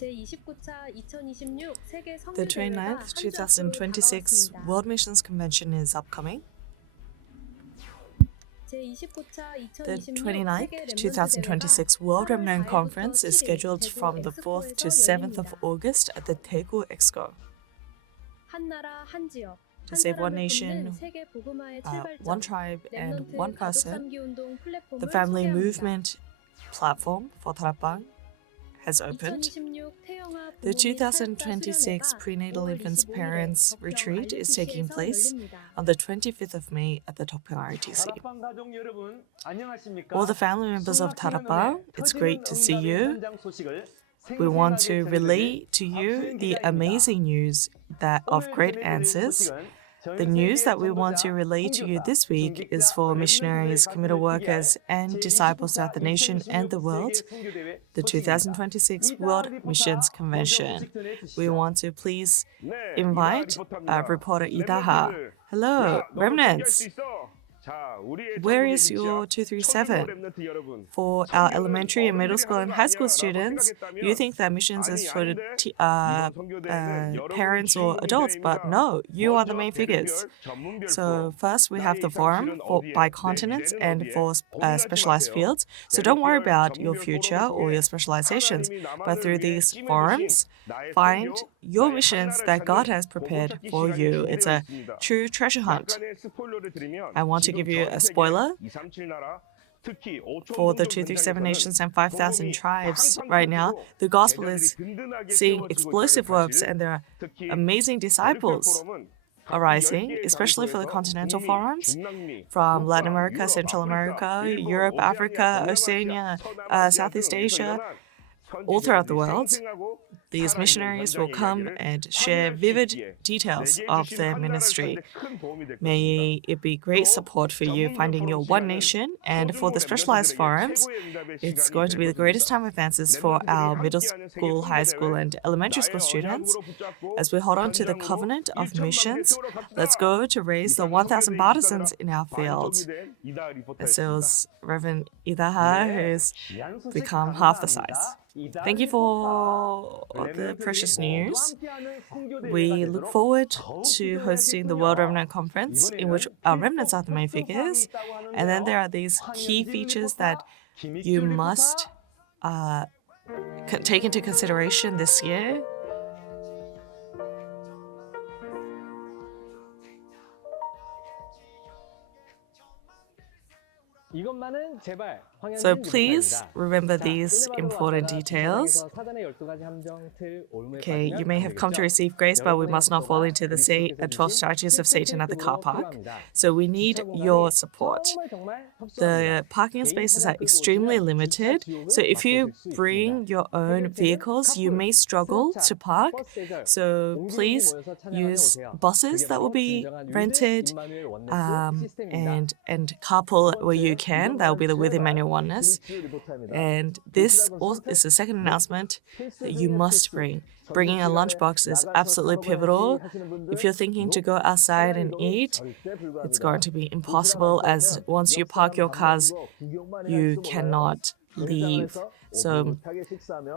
The 29th 2026 World Missions Convention is upcoming. The 29th 2026 World Remnant Conference is scheduled from the 4th to 7th of August at the Daegu Expo. To save one nation, one tribe, and one person, the Family Movement platform for Tarapang has opened. The 2026 Prenatal Infants Parents Retreat is taking place on the 25th of May at the Topyeong RTC. All the family members of Tarapang, it's great to see you. We want to relay to you the amazing news of great answers. The news that we want to relay to you this week is for missionaries, committed workers, and disciples throughout the nation and the world, the 2026 World Missions Convention. We want to please invite reporter Idaha. Hello, Remnants. Where is your 237? For our elementary and middle school and high school students, you think that missions is for parents or adults, but no, you are the main figures. So first we have the forum by continents and for specialized fields. So don't worry about your future or your specializations, but through these forums, find your missions that God has prepared for you. It's a true treasure hunt. I want to give you a spoiler. For the 237 nations and 5,000 tribes right now, the gospel is seeing explosive works and there are amazing disciples arising, especially for the continental forums from Latin America, Central America, Europe, Africa, Oceania, Southeast Asia, all throughout the world. These missionaries will come and share vivid details of their ministry. May it be great support for you finding your one nation, and for the specialized forums, it's going to be the greatest time of advances for our middle school, high school, and elementary school students. As we hold on to the covenant of missions, let's go to raise the 1,000 partisans in our field. This is Reverend Idaha, who's become half the size. Thank you for the precious news. We look forward to hosting the World Remnant Conference, in which our remnants are the main figures. And then there are these key features that you must take into consideration this year. So please remember these important details. Okay, you may have come to receive grace, but we must not fall into the 12 strategies of Satan at the car park. So we need your support. The parking spaces are extremely limited. So if you bring your own vehicles, you may struggle to park. So please use buses that will be rented and carpool where you can. That will be the With Emmanuel Oneness. And this is the second announcement that you must bring. Bringing a lunchbox is absolutely pivotal. If you're thinking to go outside and eat, it's going to be impossible, as once you park your cars, you cannot leave. So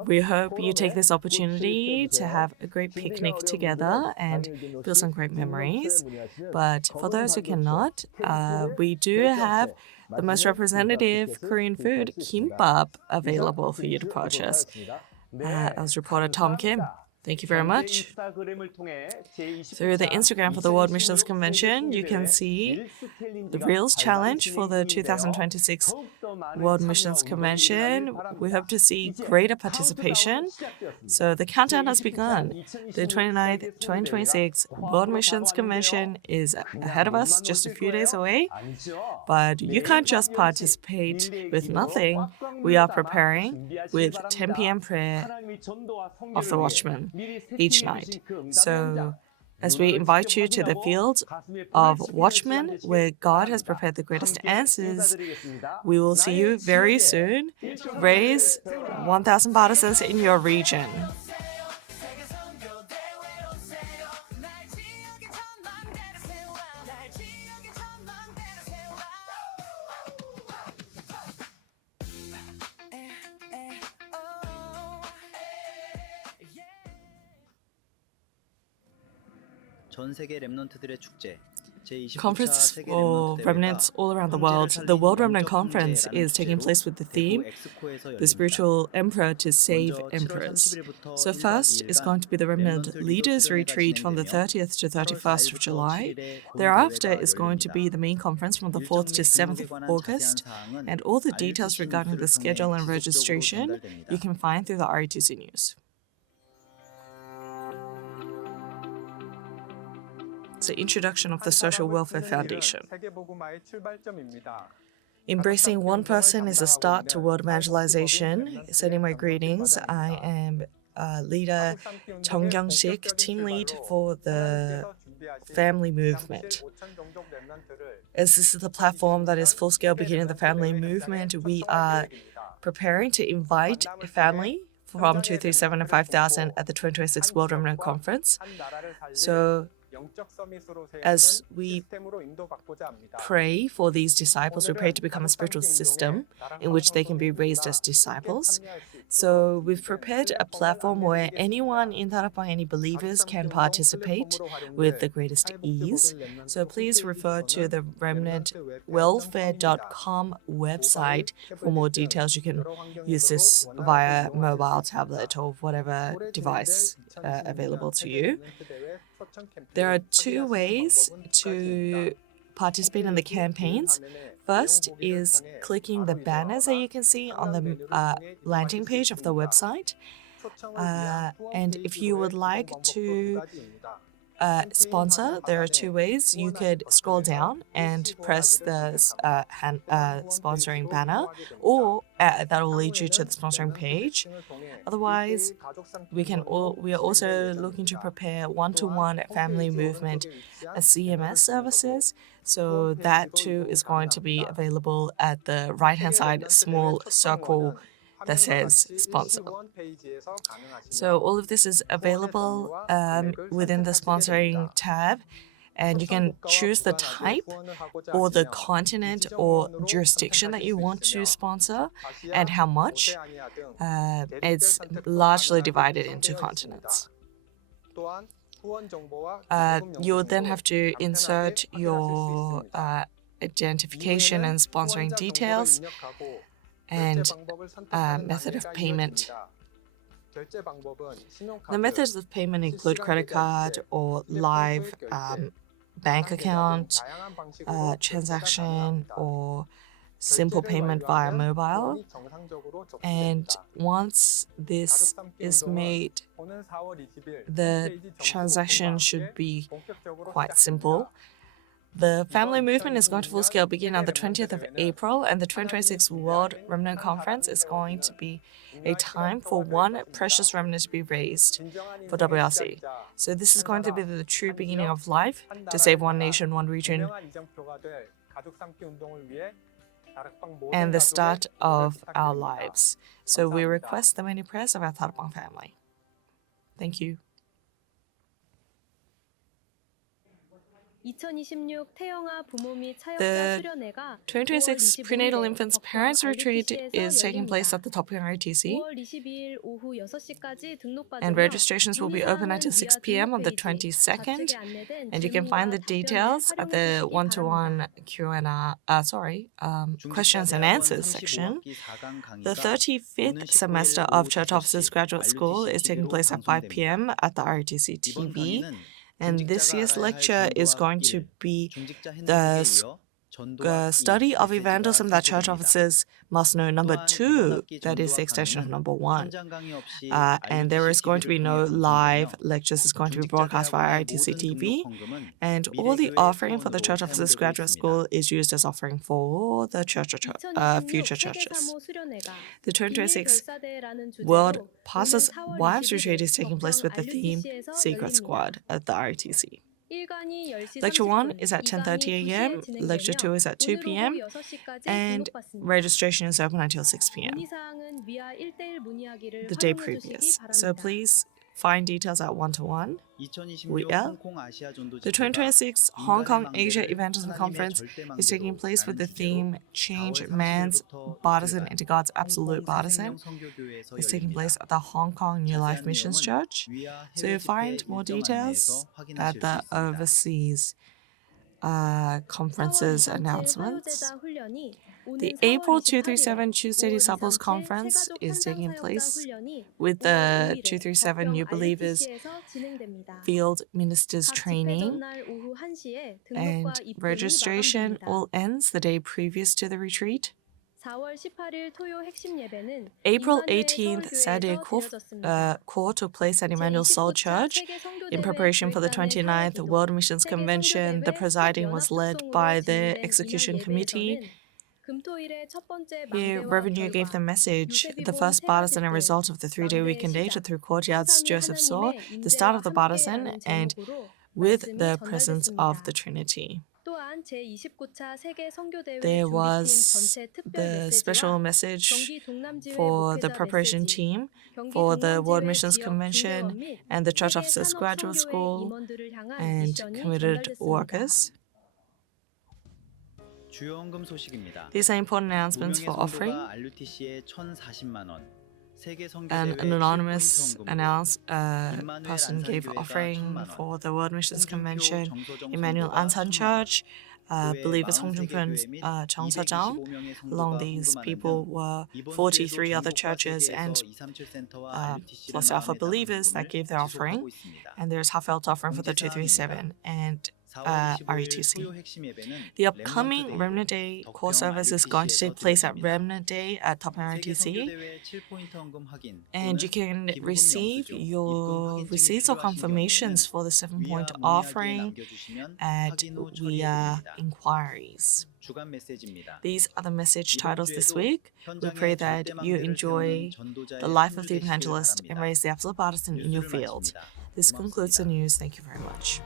we hope you take this opportunity to have a great picnic together and build some great memories. But for those who cannot, we do have the most representative Korean food, kimbap, available for you to purchase. As reporter Tom Kim. Thank you very much. Through the Instagram for the World Missions Convention, you can see the Reels Challenge for the 2026 World Missions Convention. We hope to see greater participation. So the countdown has begun. The 29th, 2026 World Missions Convention is ahead of us, just a few days away. But you can't just participate with nothing. We are preparing with 10 p.m. prayer of the Watchman each night. So as we invite you to the field of watchmen where God has prepared the greatest answers, we will see you very soon. Raise 1,000 partisans in your region. conference for remnants all around the world. The World Remnant Conference is taking place with the theme, The Spiritual Emperor to Save Emperors. So first is going to be the Remnant Leaders Retreat from the 30th to 31st of July. Thereafter is going to be the main conference from the 4th to 7th of August. And all the details regarding the schedule and registration you can find through the RUTC news. The introduction of the Social Welfare Foundation. Embracing one person is a start to world evangelization. Sending my greetings. I am leader Chung Kyung-sik, team lead for the family movement. As this is the platform that is full-scale beginning the family movement, we are preparing to invite a family from 237 and 5000 at the 2026 World Remnant Conference. So as we pray for these disciples, we pray to become a spiritual system in which they can be raised as disciples. So we've prepared a platform where anyone in Tharapang, any believers, can participate with the greatest ease. So please refer to the remnantwelfare.com website for more details. You can use this via mobile, tablet, or whatever device available to you. There are two ways to participate in the campaigns. First is clicking the banners that you can see on the landing page of the website. And if you would like to sponsor, there are two ways. You could scroll down and press the sponsoring banner, or that will lead you to the sponsoring page. Otherwise, we are also looking to prepare one-to-one family movement CMS services. So that too is going to be available at the right-hand side small circle that says sponsor. So all of this is available within the sponsoring tab, and you can choose the type or the continent or jurisdiction that you want to sponsor and how much. It's largely divided into continents. You would then have to insert your identification and sponsoring details and method of payment. The methods of payment include credit card or live bank account, transaction, or simple payment via mobile. And once this is made, the transaction should be quite simple. The family movement is going to full scale begin on the 20th of April, and the 2026 World Remnant Conference is going to be a time for one precious remnant to be raised for WRC. So this is going to be the true beginning of life to save one nation, one region, and the start of our lives. So we request the many prayers of our Tharapang family. Thank you. The 2026 Prenatal Infants Parents Retreat is taking place at the Topyang RTC, and registrations will be open until 6 p.m. on the 22nd, and you can find the details at the one-to-one questions and answers section. The 35th semester of Church Officers Graduate School is taking place at 5 p.m. at the RTC TV. And this year's lecture is going to be the study of evangelism that church officers must know, number 2, that is the extension of number 1. And there is going to be no live lectures. It's going to be broadcast via ITC TV. And all the offering for the Church Officers Graduate School is used as offering for the future churches. The 2026 World Pastors' Wives Retreat is taking place with the theme Secret Squad at the RTC. Lecture 1 is at 10:30 a.m., Lecture 2 is at 2 p.m., and registration is open until 6 p.m. the day previous. So please find details at 1-to-1. We are. The 2026 Hong Kong Asia Evangelism Conference is taking place with the theme Change Man's Partisan into God's Absolute Partisan. It's taking place at the Hong Kong New Life Missions Church. So you'll find more details at the overseas conferences announcements. The April 237 Tuesday Disciples Conference is taking place with the 237 New Believers Field Ministers Training, and registration all ends the day previous to the retreat. April 18th, Saturday call took place at Emmanuel Seoul Church in preparation for the 29th World Missions Convention. The presiding was led by the Execution Committee. Here, Revenue gave the message, the first partisan and result of the 3-day weekend Asia through courtyards Joseph saw, the start of the partisan, and with the presence of the Trinity. There was the special message for the preparation team for the World Missions Convention and the Church Officers Graduate School and committed workers. These are important announcements for offering. An anonymous person gave offering for the World Missions Convention, Emmanuel Ansan Church, Believers Hong Jun-pun, Chang Sa-jang. Along these people were 43 other churches and plus Alpha Believers that gave their offering. And there's heartfelt offering for the 237 and RUTC. The upcoming Remnant Day core service is going to take place at Remnant Day at Top RUTC, and you can receive your receipts or confirmations for the 7-point offering at via inquiries. These are the message titles this week. We pray that you enjoy the life of the evangelist and raise the absolute partisan in your field. This concludes the news. Thank you very much.